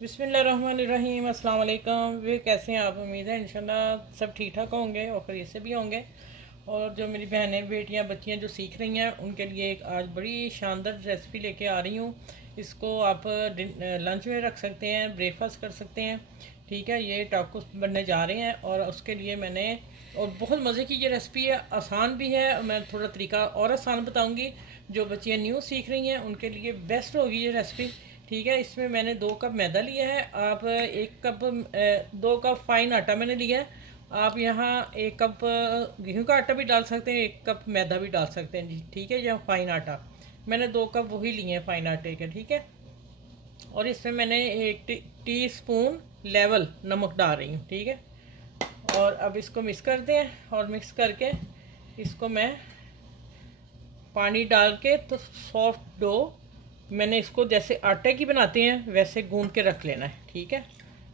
बिस्मिल्लाहिर्रहमानिर्रहीम, अस्सलाम वालेकुम। वे कैसे हैं आप? उम्मीद है इंशाल्लाह सब ठीक ठाक होंगे और खैरियत से भी होंगे। और जो मेरी बहनें बेटियां बच्चियां जो सीख रही हैं उनके लिए एक आज बड़ी शानदार रेसिपी लेके आ रही हूँ। इसको आप लंच में रख सकते हैं, ब्रेकफास्ट कर सकते हैं। ठीक है, ये टाकोस बनने जा रहे हैं और उसके लिए मैंने और बहुत मज़े की ये रेसिपी है, आसान भी है। मैं थोड़ा तरीका और आसान बताऊँगी। जो बच्चियाँ न्यू सीख रही हैं उनके लिए बेस्ट होगी ये रेसिपी। ठीक है, इसमें मैंने 2 कप मैदा लिया है। आप 1 कप 2 कप फाइन आटा मैंने लिया है। आप यहाँ 1 कप गेहूं का आटा भी डाल सकते हैं, 1 कप मैदा भी डाल सकते हैं जी। ठीक है, या फाइन आटा मैंने 2 कप वही लिए हैं फाइन आटे के। ठीक है, और इसमें मैंने 1 टी स्पून लेवल नमक डाल रही हूँ। ठीक है, और अब इसको मिक्स करते हैं और मिक्स करके इसको मैं पानी डाल के तो सॉफ्ट डो मैंने इसको जैसे आटे की बनाते हैं वैसे गूंद के रख लेना है। ठीक है,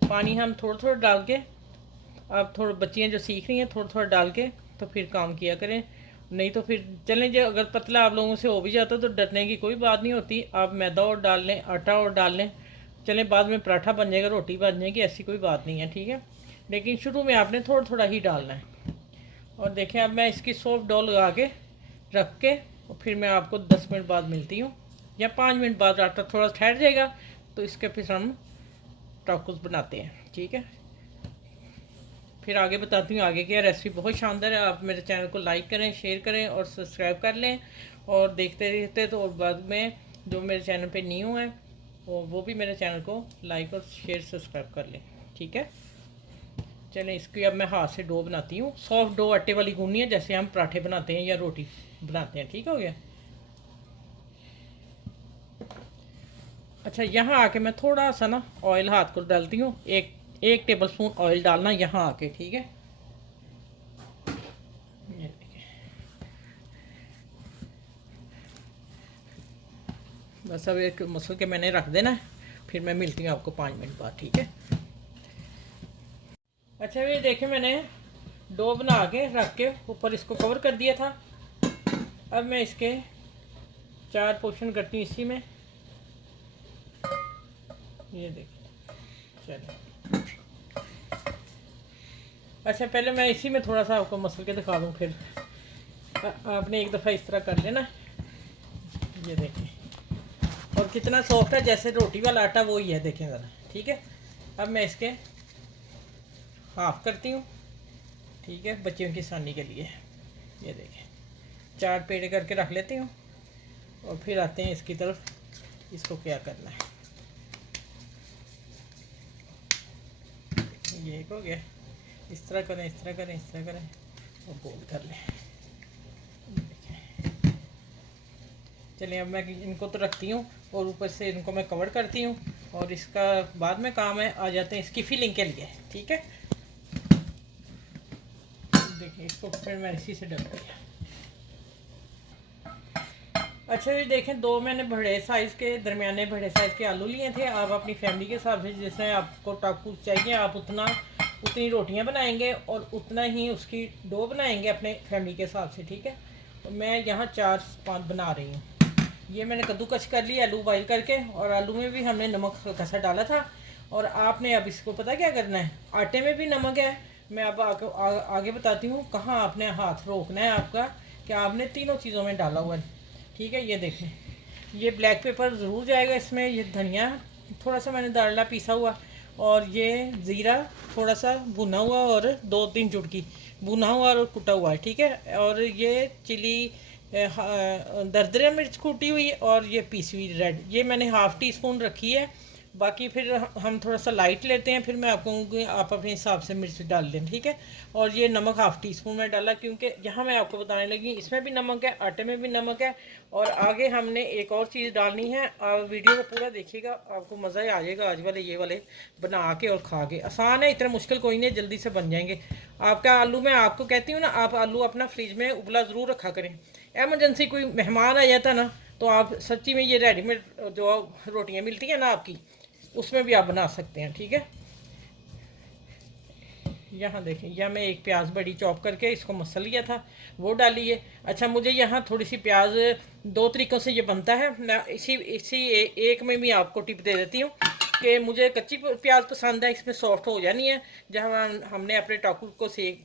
पानी हम थोड़ा थोड़ा डाल के, आप थोड़ा बच्चियाँ जो सीख रही हैं थोड़ा थोड़ा डाल के तो फिर काम किया करें। नहीं तो फिर चलें, जो अगर पतला आप लोगों से हो भी जाता तो डरने की कोई बात नहीं होती। आप मैदा और डाल लें, आटा और डाल लें, चलें बाद में पराठा बन जाएगा, रोटी बन जाएगी, ऐसी कोई बात नहीं है। ठीक है, लेकिन शुरू में आपने थोड़ा थोड़ा ही डालना है। और देखें, अब मैं इसकी सॉफ्ट डो लगा के रख के और फिर मैं आपको 10 मिनट बाद मिलती हूँ, या 5 मिनट बाद। आटा थोड़ा ठहर जाएगा तो इसके फिर हम टाकोस बनाते हैं। ठीक है, फिर आगे बताती हूँ आगे क्या रेसिपी बहुत शानदार है। आप मेरे चैनल को लाइक करें, शेयर करें और सब्सक्राइब कर लें और देखते रहते तो। और बाद में जो मेरे चैनल पे न्यू है वो भी मेरे चैनल को लाइक और शेयर सब्सक्राइब कर लें। ठीक है, चलें इसकी अब मैं हाथ से डो बनाती हूँ। सॉफ्ट डो आटे वाली गूंदनी है, जैसे हम पराठे बनाते हैं या रोटी बनाते हैं। ठीक हो गया। अच्छा, यहाँ आके मैं थोड़ा सा ना ऑयल हाथ को डालती हूँ। एक एक टेबल स्पून ऑयल डालना यहाँ आके। ठीक है, ये देखिए, बस अब एक मसल के मैंने रख देना है, फिर मैं मिलती हूँ आपको 5 मिनट बाद। ठीक है, अच्छा ये देखें, मैंने डो बना के रख के ऊपर इसको कवर कर दिया था। अब मैं इसके 4 पोर्शन करती हूँ इसी में। ये देखिए, चलिए। अच्छा, पहले मैं इसी में थोड़ा सा आपको मसल के दिखा दूँ, फिर आपने एक दफ़ा इस तरह कर लेना। ये देखें, और कितना सॉफ्ट है, जैसे रोटी वाला आटा वो ही है, देखें ज़रा। ठीक है, अब मैं इसके हाफ करती हूँ। ठीक है, बच्चियों की आसानी के लिए। ये देखें, 4 पेड़े करके रख लेती हूँ और फिर आते हैं इसकी तरफ। इसको क्या करना है, ये एक हो गया। इस तरह करें, इस तरह करें, इस तरह करें और गोल कर लें। चलिए, अब मैं इनको तो रखती हूँ और ऊपर से इनको मैं कवर करती हूँ और इसका बाद में काम है। आ जाते हैं इसकी फिलिंग के लिए। ठीक है, देखिए इसको फिर मैं इसी से डल दिया। अच्छा, ये देखें, 2 मैंने बड़े साइज़ के, दरमियाने बड़े साइज़ के आलू लिए थे। आप अपनी फैमिली के हिसाब से जैसे आपको टाकोस चाहिए आप उतनी रोटियां बनाएंगे और उतना ही उसकी डो बनाएंगे अपने फैमिली के हिसाब से। ठीक है, तो मैं यहाँ 4-5 बना रही हूँ। ये मैंने कद्दूकस कर लिया आलू बॉयल करके, और आलू में भी हमने नमक हल्का सा डाला था। और आपने अब इसको पता क्या करना है, आटे में भी नमक है। मैं अब आगे बताती हूँ कहाँ आपने हाथ रोकना है आपका, कि आपने तीनों चीज़ों में डाला हुआ है। ठीक है, ये देखें, ये ब्लैक पेपर ज़रूर जाएगा इसमें। ये धनिया थोड़ा सा मैंने डाला पिसा हुआ, और ये ज़ीरा थोड़ा सा भुना हुआ, और 2-3 चुटकी भुना हुआ और कुटा हुआ है। ठीक है, और ये चिली दरदरे मिर्च कूटी हुई, और ये पीसी हुई रेड, ये मैंने हाफ़ टी स्पून रखी है। बाकी फिर हम थोड़ा सा लाइट लेते हैं, फिर मैं आपको कहूँगी आप अपने हिसाब से मिर्च डाल दें। ठीक है, और ये नमक हाफ़ टी स्पून में डाला, क्योंकि यहाँ मैं आपको बताने लगी इसमें भी नमक है, आटे में भी नमक है। और आगे हमने एक और चीज़ डालनी है। आप वीडियो को पूरा देखिएगा, आपको मज़ा ही आ जाएगा। आज वाले ये वाले बना के और खा के, आसान है, इतना मुश्किल कोई नहीं, जल्दी से बन जाएंगे। आपका आलू, मैं आपको कहती हूँ ना, आप आलू अपना फ्रिज में उबला ज़रूर रखा करें। एमरजेंसी कोई मेहमान आ जाता ना, तो आप सच्ची में ये रेडीमेड जो रोटियां मिलती हैं ना आपकी, उसमें भी आप बना सकते हैं। ठीक है, यहाँ देखें, यह मैं एक प्याज बड़ी चॉप करके इसको मसल लिया था, वो डालिए। अच्छा, मुझे यहाँ थोड़ी सी प्याज, 2 तरीक़ों से ये बनता है। मैं एक में भी आपको टिप दे देती हूँ कि मुझे कच्ची प्याज पसंद है, इसमें सॉफ्ट हो जानी है जब हमने अपने टाकू को सेक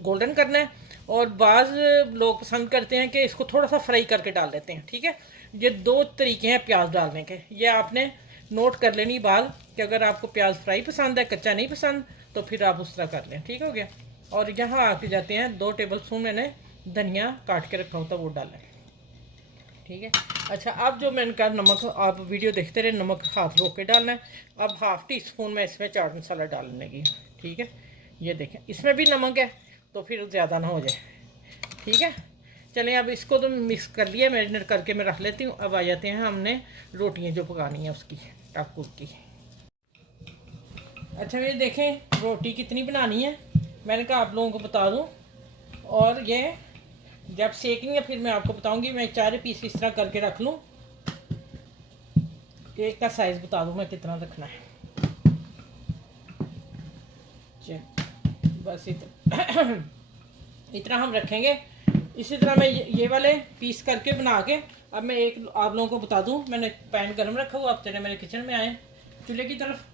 गोल्डन करना है। और बाज़ लोग पसंद करते हैं कि इसको थोड़ा सा फ्राई करके डाल देते हैं, ठीक है। ये दो तरीके हैं प्याज डालने के, ये आपने नोट कर लेनी बात कि अगर आपको प्याज फ्राई पसंद है, कच्चा नहीं पसंद, तो फिर आप उस तरह कर लें, ठीक हो गया। और यहाँ आके जाते हैं 2 टेबल स्पून मैंने धनिया काट के रखा होता वो डालें, ठीक है। अच्छा, अब जो मैंने कहा नमक, आप वीडियो देखते रहे, नमक हाथ रोक के डालना है। अब हाफ़ टी स्पून मैं इसमें चाट मसाला डालने की, ठीक है। ये देखें इसमें भी नमक है, तो फिर ज़्यादा ना हो जाए, ठीक है। चलें, अब इसको तो मिक्स कर लिया, मैरिनेट करके मैं रख लेती हूँ। अब आ जाते हैं हमने रोटियाँ जो पकानी है उसकी, टाकू की। अच्छा, ये देखें रोटी कितनी बनानी है, मैंने कहा आप लोगों को बता दूँ। और ये जब सेकेंगे फिर मैं आपको बताऊंगी। मैं 4 पीस इस तरह करके रख लूँ, केक का साइज़ बता दूँ मैं कितना रखना है। चल बस इतना इतना हम रखेंगे। इसी तरह मैं ये वाले पीस करके बना के, अब मैं एक आप लोगों को बता दूँ, मैंने पैन गर्म रखा हुआ। अब चले मेरे किचन में आए चूल्हे की तरफ।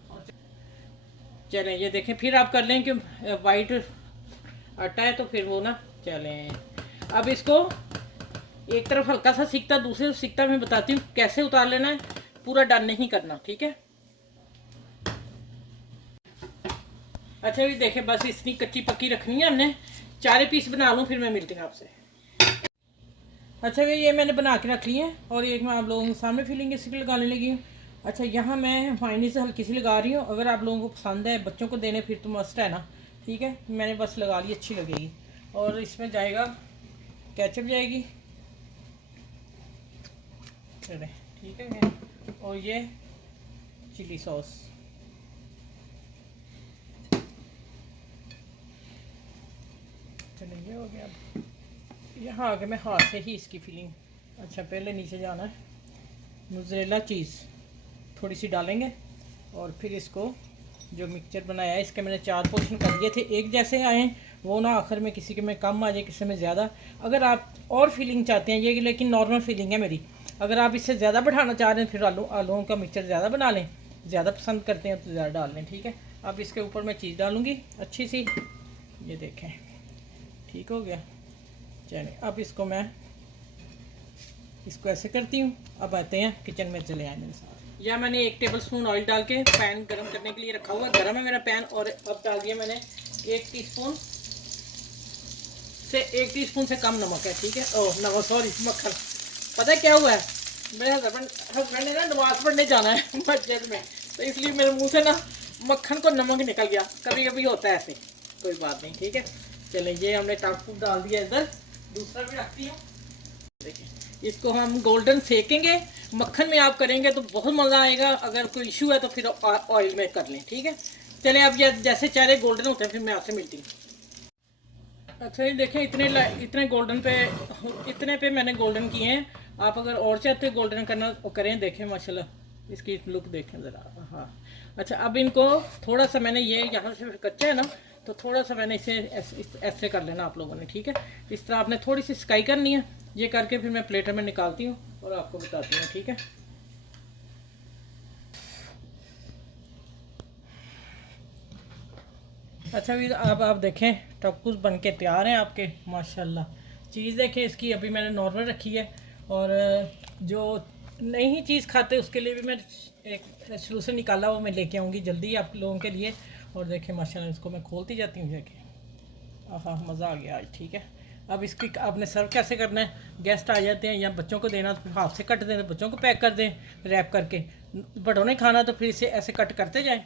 चलें, ये देखें, फिर आप कर लें कि वाइट आटा है तो फिर वो ना। चलें, अब इसको एक तरफ हल्का सा सिकता, दूसरे तरफ सिकता मैं बताती हूँ कैसे उतार लेना है, पूरा डन नहीं करना, ठीक है। अच्छा, ये देखें बस इतनी कच्ची पक्की रखनी है हमने। 4 पीस बना लूँ फिर मैं मिलती हूँ आपसे। अच्छा, ये मैंने बना के रख ली है और एक मैं आप लोगों के सामने फिलिंग इसी लगाने लगी हूँ। अच्छा, यहाँ मैं मायनीस से हल्की सी लगा रही हूँ। अगर आप लोगों को पसंद है बच्चों को देने फिर तो मस्त है ना, ठीक है। मैंने बस लगा ली, अच्छी लगेगी। और इसमें जाएगा केचप जाएगी, ठीक है। और ये चिली सॉस, चलिए ये हो गया। यहाँ आके मैं हाथ से ही इसकी फिलिंग, अच्छा पहले नीचे जाना है। मोज़रेला चीज़ थोड़ी सी डालेंगे और फिर इसको जो मिक्सचर बनाया है इसके मैंने 4 पोर्शन कर दिए थे, एक जैसे आए वो ना आखिर में किसी के में कम आ जाए, किसी में ज़्यादा। अगर आप और फीलिंग चाहते हैं ये, लेकिन नॉर्मल फीलिंग है मेरी। अगर आप इससे ज़्यादा बढ़ाना चाह रहे हैं फिर आलूओं का मिक्सचर ज़्यादा बना लें, ज़्यादा पसंद करते हैं तो ज़्यादा डाल लें, ठीक है। अब इसके ऊपर मैं चीज़ डालूँगी अच्छी सी, ये देखें, ठीक हो गया। चलिए, अब इसको मैं इसको ऐसे करती हूँ। अब आते हैं किचन में, चले आए मेरे साथ। या मैंने 1 टेबल स्पून ऑयल डाल के पैन गरम करने के लिए रखा हुआ, गरम है मेरा पैन। और अब डाल दिया मैंने 1 टीस्पून से कम नमक है, ठीक है। ओह नमक, सॉरी, मक्खन। पता है क्या हुआ है, मेरे हस्बैंड ने ना नमाज पढ़ने जाना है मस्जिद में, तो इसलिए मेरे मुंह से ना मक्खन को नमक निकल गया। कभी कभी होता है ऐसे, कोई बात नहीं, ठीक है। चलें, ये हमने टाकू डाल दिया इधर, दूसरा भी रखती हूँ। देखिए इसको हम गोल्डन सेकेंगे। मक्खन में आप करेंगे तो बहुत मज़ा आएगा, अगर कोई इशू है तो फिर ऑयल में कर लें, ठीक है। चलें, अब ये जैसे चारे गोल्डन होते हैं फिर मैं आपसे मिलती हूँ। अच्छा, ये देखें इतने गोल्डन पे, इतने पे मैंने गोल्डन किए हैं। आप अगर और चाहते हो गोल्डन करना तो करें। देखें माशाल्लाह इसकी लुक देखें ज़रा, हाँ। अच्छा, अब इनको थोड़ा सा मैंने ये यहाँ से कच्चा है ना, तो थोड़ा सा मैंने इसे ऐसे कर लेना आप लोगों ने, ठीक है। इस तरह आपने थोड़ी सी स्काई करनी है। ये करके फिर मैं प्लेटर में निकालती हूँ और आपको बताती हूँ, ठीक है। अच्छा, भी अब आप देखें टक्कूस बन के तैयार हैं आपके, माशाल्लाह। चीज़ देखें इसकी, अभी मैंने नॉर्मल रखी है। और जो नई चीज़ खाते उसके लिए भी मैं एक शुरू से निकाला वो मैं लेके आऊँगी जल्दी आप लोगों के लिए। और देखें माशाल्लाह इसको मैं खोलती जाती हूँ, देखें, हाँ मज़ा आ गया आज, ठीक है। अब इसकी आपने सर्व कैसे करना है, गेस्ट आ जाते हैं या बच्चों को देना तो हाथ से कट दें, तो बच्चों को पैक कर दें रैप करके। बड़ों ने खाना तो फिर इसे ऐसे कट करते जाएं।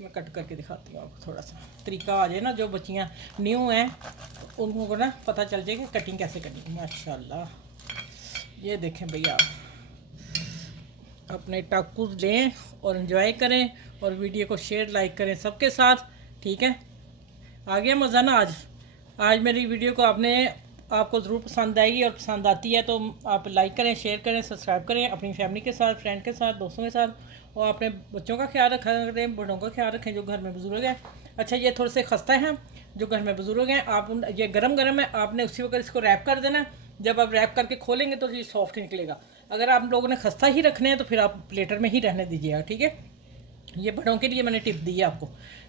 मैं कट करके दिखाती हूँ आपको, थोड़ा सा तरीका आ जाए ना, जो बच्चियाँ न्यू हैं उनको ना पता चल जाए कि कटिंग कैसे करनी है। माशाल्लाह, ये देखें भैया, अपने टाकूस लें और इन्जॉय करें और वीडियो को शेयर लाइक करें सबके साथ, ठीक है। आ गया मज़ा ना आज मेरी वीडियो को आपको ज़रूर पसंद आएगी, और पसंद आती है तो आप लाइक करें, शेयर करें, सब्सक्राइब करें अपनी फैमिली के साथ, फ्रेंड के साथ, दोस्तों के साथ। और अपने बच्चों का ख्याल रखा करें, बड़ों का ख्याल रखें जो घर में बुज़ुर्ग हैं। अच्छा, ये थोड़े से खस्ता हैं जो घर में बुज़ुर्ग हैं, आप ये गरम गरम है, आपने उसी वक्त इसको रैप कर देना। जब आप रैप करके खोलेंगे तो ये सॉफ्ट निकलेगा। अगर आप लोगों ने खस्ता ही रखने हैं तो फिर आप प्लेटर में ही रहने दीजिएगा, ठीक है। ये बड़ों के लिए मैंने टिप दी है आपको।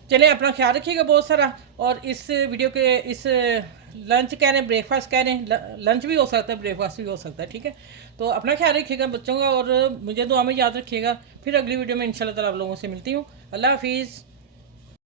चलें, अपना ख्याल रखिएगा बहुत सारा। और इस वीडियो के इस लंच कह रहे हैं, ब्रेकफास्ट कह रहे हैं, लंच भी हो सकता है, ब्रेकफास्ट भी हो सकता है, ठीक है। तो अपना ख्याल रखिएगा बच्चों का, और मुझे दुआ में याद रखिएगा। फिर अगली वीडियो में इंशाल्लाह ताला आप लोगों से मिलती हूँ। अल्लाह हाफिज़।